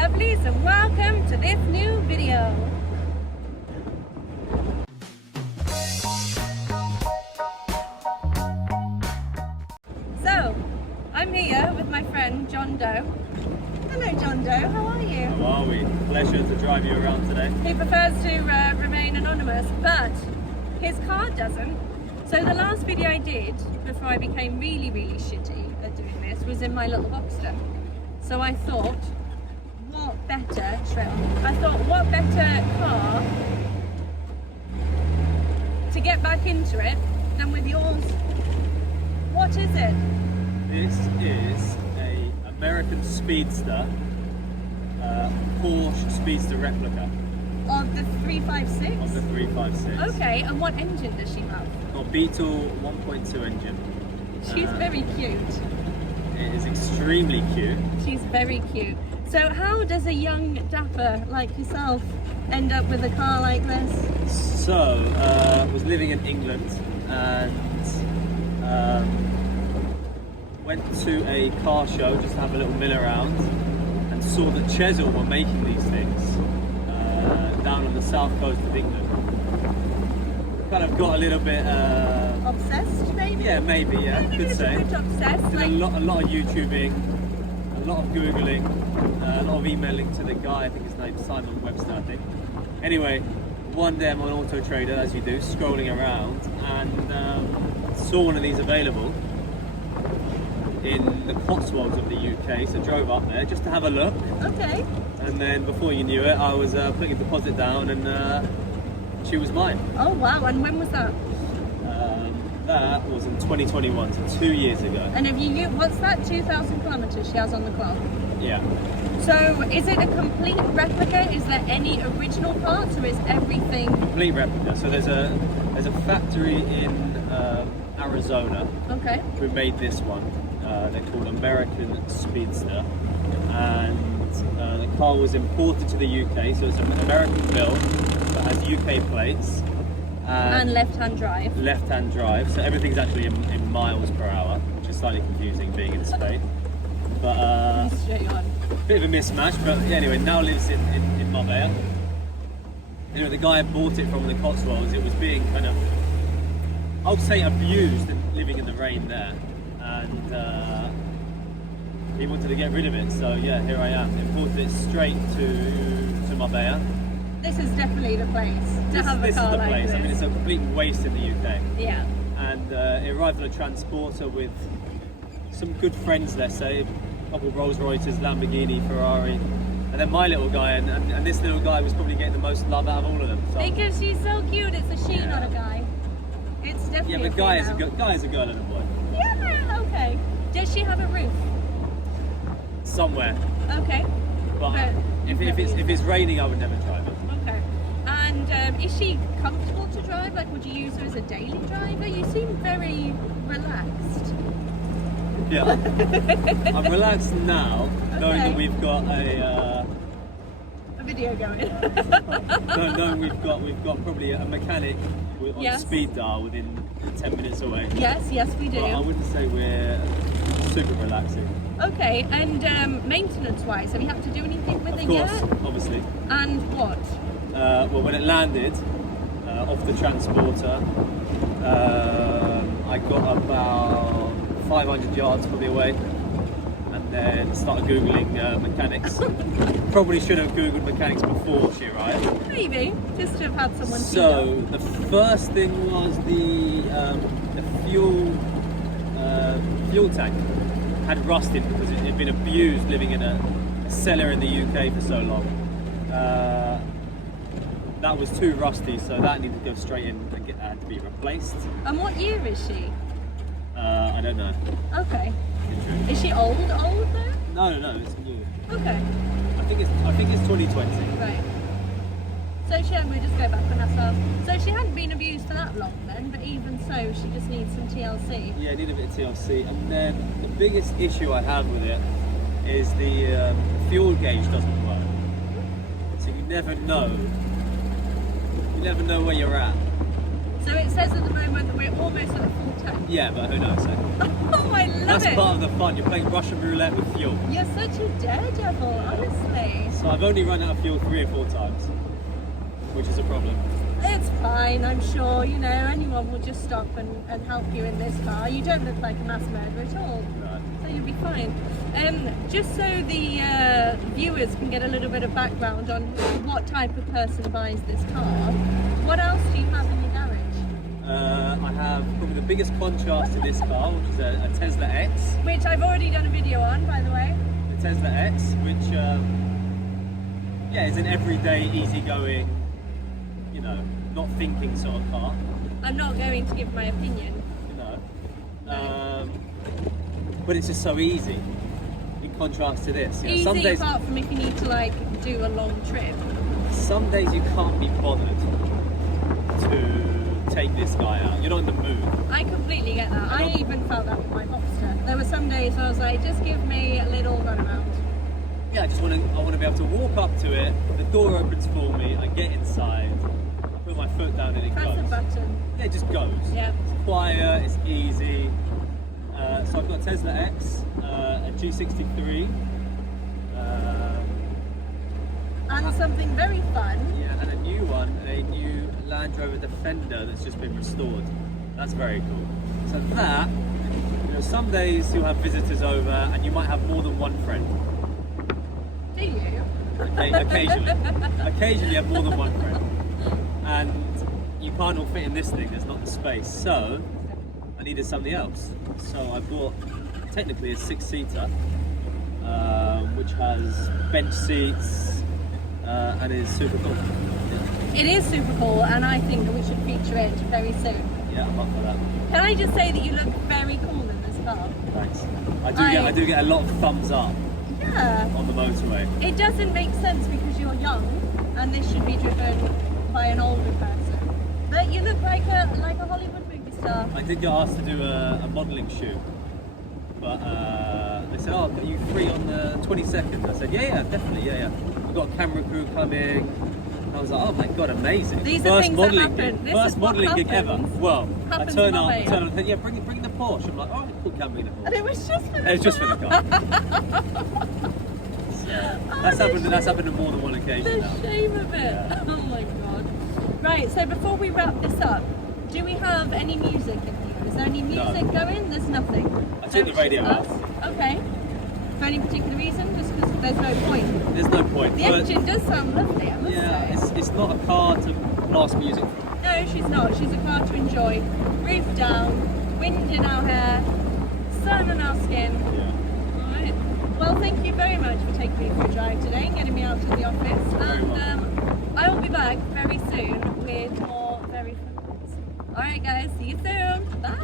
lovelies, and welcome to this new video. So, I'm here with my friend John Doe. Hello John Doe, how are you? How are we? Pleasure to drive you around today. He prefers to remain anonymous, but his car doesn't. So the last video I did, before I became really shitty at doing this, was in my little Boxster. So I thought, what better car to get back into it than with yours? What is it? This is a American Speedster, Porsche Speedster replica. Of the 356? Of the 356. Okay, and what engine does she have? Got Beetle 1.2 engine. She's very cute. It is extremely cute. She's very cute. So how does a young dapper like yourself end up with a car like this? So, I was living in England and went to a car show just to have a little mill around and saw that Chesil were making these things down on the south coast of England. Kind of got a little bit Obsessed, maybe? Yeah, maybe, yeah, Maybe could say. A bit obsessed. Did a lot of YouTubing, a lot of Googling, a lot of emailing to the guy, I think his name's Simon Webster, I think. Anyway, one day I'm on Auto Trader, as you do, scrolling around, and saw one of these available in the Cotswolds of the UK, so drove up there just to have a look. Okay. And then before you knew it, I was putting a deposit down and she was mine. Oh wow, and when was that? That was in 2021, so 2 years ago. And have you, what's that, 2,000 kilometres she has on the clock? Yeah. So is it a complete replica? Is there any original parts, or is everything? Complete replica. So there's a factory in Arizona. Okay. Who made this one. They're called American Speedster, and the car was imported to the UK, so it's an American build that has UK plates. And left-hand drive. Left-hand drive, so everything's actually in miles per hour, which is slightly confusing being in Spain. But straight on. Bit of a mismatch, but yeah, anyway, now lives in Marbella. Anyway, the guy bought it from the Cotswolds. It was being kind of, I would say, abused and living in the rain there, and he wanted to get rid of it. So yeah, here I am. Imported it straight to Marbella. This is definitely the place to have a car like this. I mean, it's a complete waste in the UK. Yeah. And it arrived on a transporter with some good friends, let's say, a couple of Rolls Royces, Lamborghini, Ferrari, and then my little guy, and this little guy was probably getting the most love out of all of them. So. Because she's so cute, it's a she, Yeah. not a guy. It's definitely Yeah, but guy is a girl and a boy. Yeah, okay. Does she have a roof? Somewhere. Okay. But if it's raining, I would never drive it. Okay. And is she comfortable to drive? Like, would you use her as a daily driver? You seem very relaxed. Yeah. I'm relaxed now, knowing that we've got a video going. knowing we've got probably a mechanic on speed dial within 10 minutes away. Yes, we do. But I wouldn't say we're super relaxing. Okay, and maintenance-wise, have you had to do anything with it yet? Of course, obviously. And what? Well, when it landed off the transporter, I got about 500 yards probably away, and then started Googling mechanics. Probably should have Googled mechanics before she arrived. Maybe, just to have had someone So, the first thing was the fuel tank had rusted because it had been abused living in a cellar in the UK for so long. That was too rusty, so that needed to go straight in and had to be replaced. And what year is she? I don't know. Okay. Is she old though? No, it's new. Okay. I think it's 2020. Right. So we'll just go back on ourselves. So she hadn't been abused for that long then, but even so, she just needs some TLC. Yeah, I need a bit of TLC. And then the biggest issue I have with it is the fuel gauge doesn't work. So you never know where you're at. So it says at the moment that we're almost at a full tank. Yeah, but who knows? Oh, I love That's it. part of the fun. You're playing Russian roulette with fuel. You're such a daredevil, honestly. So I've only run out of fuel 3 or 4 times, which is a problem. It's fine, I'm sure. You know, anyone will just stop and help you in this car. You don't look like a mass murderer at all. Right. So you'll be fine. Just so the viewers can get a little bit of background on what type of person buys this car, what else do you have in your garage? I have probably the biggest contrast to this car, which is a Tesla X. Which I've already done a video on, by the way. The Tesla X, which is an everyday, easygoing, you know, not thinking sort of car. I'm not going to give my opinion. You know, but it's just so easy in contrast to this. You know, Easy some days, apart from if you need to like do a long trip. some days you can't be bothered to take this guy out. You're not in the mood. I completely get that. I even felt that with my Boxster. There were some days where I was like, just give me a little runaround. Yeah, I want to be able to walk up to it. The door opens for me. I get inside. I put my foot down and it Press a goes. button. Yeah, it just goes. Yeah. It's quiet. It's easy. So I've got a Tesla X, a G63. And something very fun. Yeah, and a new one, a new Land Rover Defender that's just been restored. That's very cool. So that, you know, some days you'll have visitors over and you might have more than one friend. Do you? Occasionally. Occasionally you have more than one friend. And you can't all fit in this thing, there's not the space. So I needed something else. So I bought technically a 6-seater, which has bench seats and is super cool. It is super cool, and I think that we should feature it very soon. Yeah, I'm up for that. Can I just say that you look very cool in this car? Thanks. I do get a lot of thumbs up Yeah. on the motorway. It doesn't make sense because you're young, and this should be driven by an older person. But you look like a Hollywood movie star. I did get asked to do a modelling shoot, but they said, "Oh, are you free on the 22nd?" I said, "Yeah, definitely, yeah. We've got a camera crew coming." And I was like, "Oh my god, amazing!" These are things that happen. This First is what modelling gig ever. happens. Well, Happens I turn in up, Marbella. and said, "Yeah, bring the Porsche." I'm like, "Oh, cool, can bring the Porsche." And it was just for the It's just for the car. That's the happened on more than one occasion The now. shame of it. Yeah. Oh my god. Right, so before we wrap this up, do we have any music in here? Is there any music going? There's nothing. I took So the it's radio just off. us? Okay. For any particular reason? Just because there's no point. There's no point. The but engine does sound lovely, I must yeah, say. it's not a car to blast music from. No, she's not. She's a car to enjoy. Roof down, wind in our hair, sun on our skin. Yeah. Alright. Well, thank you very much for taking me for a drive today and getting me out to the office. Very And I will be back very soon with more very fun things. Alright guys, see you soon. Bye.